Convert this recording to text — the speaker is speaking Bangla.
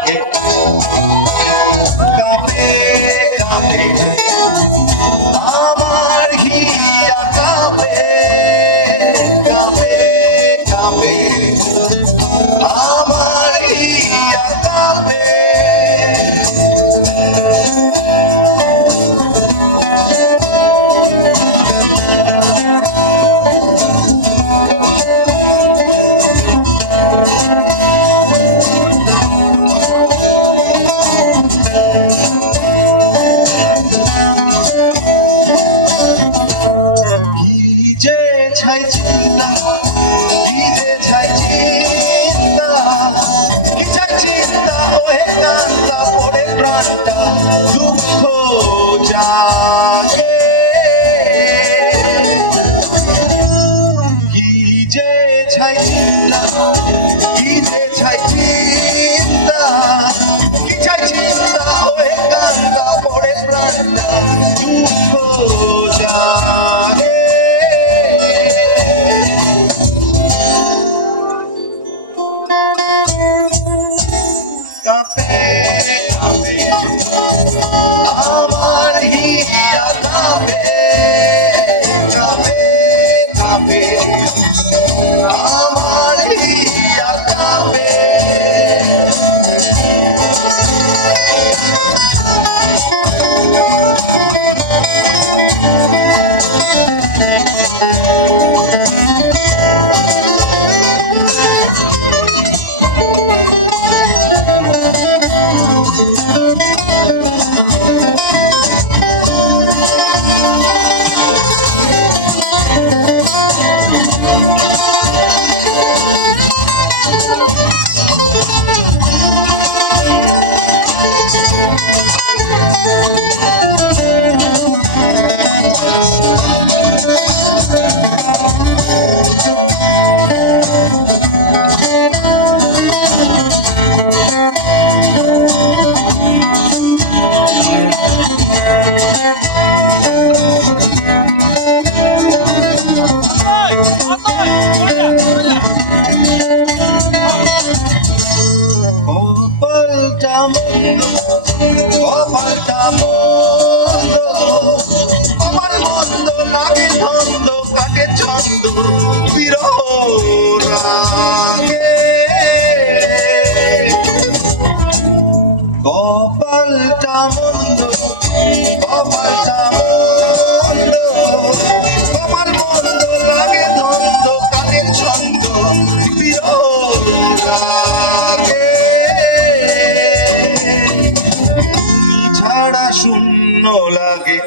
লাগে কাঁপে কাঁপে আমার হিয়া কাঁপে কাঁপে কাঁপে আমার হিয়া কাঁপে ছাই চিন্তা দিলে ছাই চিন্তা কি ছাই চিন্তা হয়ে কান্তা পড়ে প্রাণটা দুঃখ জাগে কি যে ছাই চিন্তা দিলে ছাই চিন্তা কি ছাই চিন্তা হয়ে কান্তা পড়ে প্রাণটা দুঃখ জাগে কাঁপে কাঁপে আমার হিয়া কাঁপে কাঁপে কাঁপে আমার হিয়া কাঁপে কপালটা মন্দ আমার মন্দ লাগে ছন্দ কাটে ছন্দ বিরহ রাগে কপালটা মন্দ কপালটা মন্দ আমার মন্দ লাগে ধন্দ কাটে ছন্দ বিরহ রাগে ছাড়া শূন্য লাগে